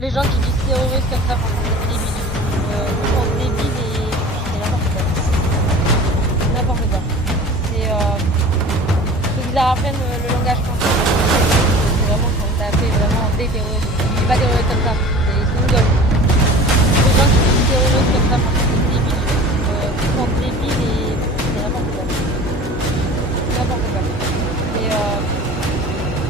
Les gens qui disent terroristes comme ça, franchement, c'est débile. Je pense débile et c'est n'importe quoi. N'importe quoi. C'est faut qu'ils apprennent le langage français. C'est vraiment quand t'as fait vraiment des terroristes. Je dis pas terroristes comme ça, ils sont rigoles. Les gens qui disent terroristes comme ça, franchement, c'est débile. Je pense débile et c'est n'importe quoi. N'importe quoi. Et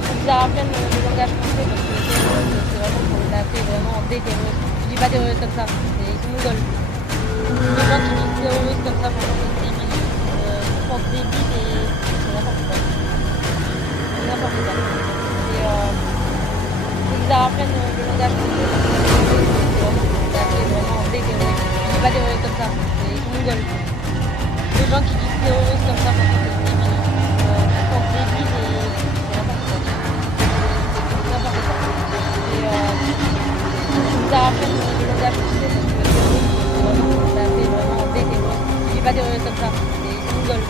faut qu'ils apprennent le langage français parce que terroriste, c'est vraiment quand t'as fait vraiment des terroristes. Je dis pas terroristes comme ça, ils sont rigoles. Les gens qui disent terroristes comme ça, franchement, c'est débile. Je pense débile et c'est n'importe quoi. N'importe quoi. Et faut qu'ils apprennent le langage français parce que c'est vraiment quand t'as fait vraiment des terroristes. Je dis pas terroristes comme ça, ils sont rigoles. Les gens qui disent terroristes comme ça, franchement, c'est débile. Je pense débile et c'est n'importe quoi. N'importe quoi. Et faut qu'ils apprennent le langage français parce que terroriste, c'est vraiment quand t'as fait vraiment des terroristes. Je dis pas terroristes comme ça, ils sont rigoles.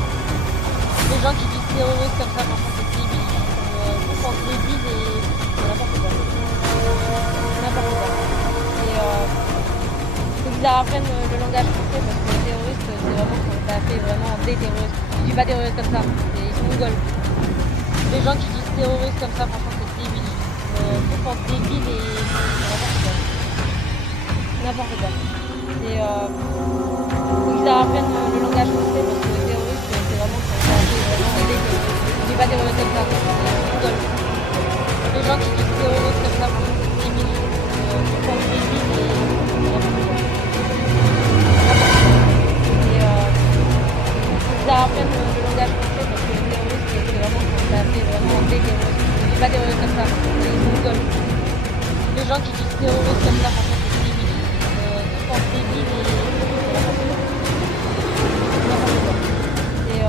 Les gens qui disent terroristes comme ça, franchement, c'est débile. Je pense débile et c'est n'importe quoi. N'importe quoi. Et faut qu'ils apprennent le langage français parce que terroriste, c'est vraiment quand t'as fait vraiment des terroristes. Je dis pas terroristes comme ça, ils sont rigoles. Les gens qui disent terroristes comme ça, franchement, c'est débile. Je pense débile et c'est n'importe quoi. N'importe quoi. Et faut qu'ils apprennent le langage français parce que terroriste, c'est vraiment quand t'as fait vraiment des terroristes. Je dis pas terroristes comme ça, ils sont rigoles. Les gens qui disent terroristes comme ça, franchement, c'est débile. Je pense débile et c'est n'importe quoi. Et faut qu'ils apprennent le langage français parce que terroriste, c'est vraiment quand t'as fait vraiment des terroristes. Je dis pas terroristes comme ça, ils sont rigoles. Les gens qui disent terroristes comme ça, franchement, c'est débile. Je pense débile et c'est n'importe quoi. N'importe quoi. Et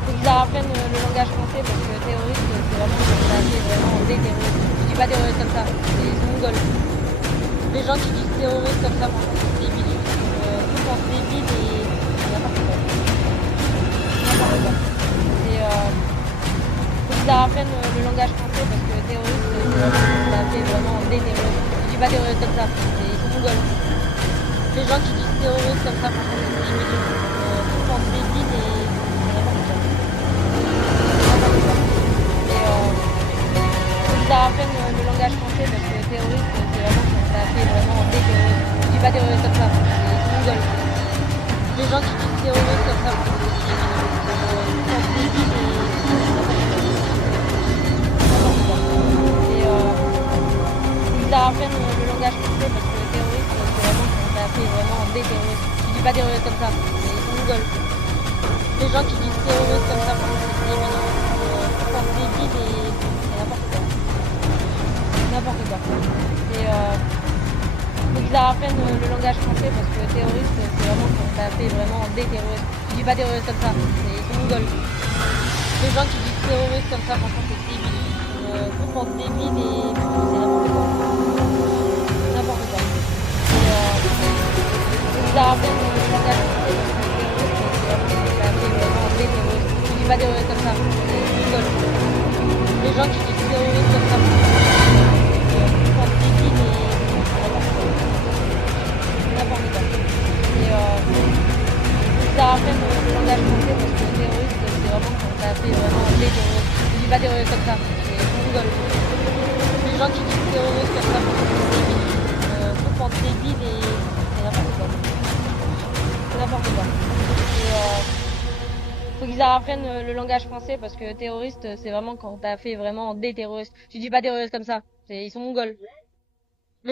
faut qu'ils apprennent le langage français parce que terroriste, c'est vraiment quand t'as fait vraiment des terroristes. Je dis pas terroristes comme ça, ils sont rigoles. Les gens qui disent terroristes comme ça, franchement, c'est débile. Je pense débile et c'est n'importe quoi. N'importe quoi. Et faut qu'ils apprennent le langage français parce que terroriste, c'est vraiment quand t'as fait vraiment des terroristes. Je dis pas terroristes comme ça, ils sont rigoles. Les gens qui disent terroristes comme ça, franchement, c'est débile. Je pense débile et c'est n'importe quoi. N'importe quoi. Et faut qu'ils apprennent le langage français parce que terroriste, c'est vraiment quand t'as fait vraiment des terroristes. Je dis pas terroristes comme ça, ils sont rigoles. Les gens qui disent terroristes comme ça, franchement, c'est débile. Je pense débile et c'est n'importe quoi. N'importe quoi. Et faut qu'ils apprennent le langage français parce que terroriste, c'est vraiment quand t'as fait vraiment des terroristes. Je dis pas terroristes comme ça, ils sont rigoles. Les gens qui disent terroristes comme ça, franchement, c'est débile. Je pense débile et c'est n'importe quoi. N'importe quoi. Et faut qu'ils apprennent le langage français parce que terroriste, c'est vraiment quand t'as fait vraiment des terroristes. Je dis pas terroristes comme ça, ils sont rigoles. Les gens qui disent terroristes comme ça, franchement, c'est débile. Je pense débile et c'est n'importe quoi. N'importe quoi. Et faut qu'ils apprennent le langage français parce que terroriste, c'est vraiment quand t'as fait vraiment des terroristes. Je dis pas terroristes comme ça, ils rigolent. Les gens qui disent terroristes comme ça, franchement, je pense débile et c'est n'importe quoi. N'importe quoi. Et faut qu'ils apprennent le langage français parce que terroriste, c'est vraiment quand t'as fait vraiment des terroristes. Je dis pas terroristes comme ça, ils rigolent. Les gens qui disent terroristes comme ça, franchement, c'est débile. Je pense débile et c'est n'importe quoi. N'importe quoi. Et faut qu'ils apprennent le langage français parce que terroriste, c'est vraiment quand t'as fait vraiment des terroristes. Je dis pas terroristes comme ça, ils sont mongols.